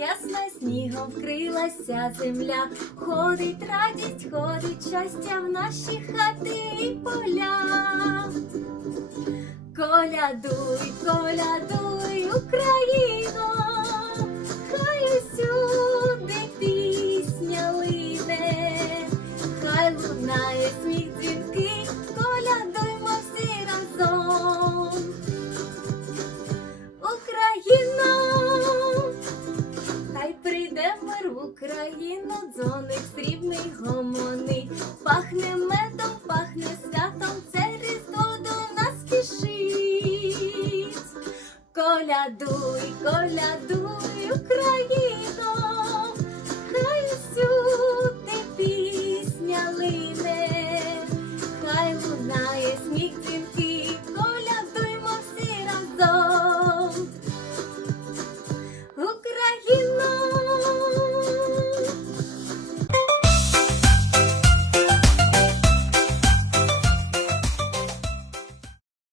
ясна, снігом вкрилася земля. Ходить радість, ходить щастя в наші хати і поля. Колядуй, колядуй, Україно, хай усюди пісня лине, хай лунає тепер в Україну дзвонить срібний гомонить. Пахне медом, пахне святом, це різдво до нас спішить. Колядуй, колядуй, Україно, хай всюди пісня лине, хай лунає сніг дзвінки, колядуймо всі разом. Україно.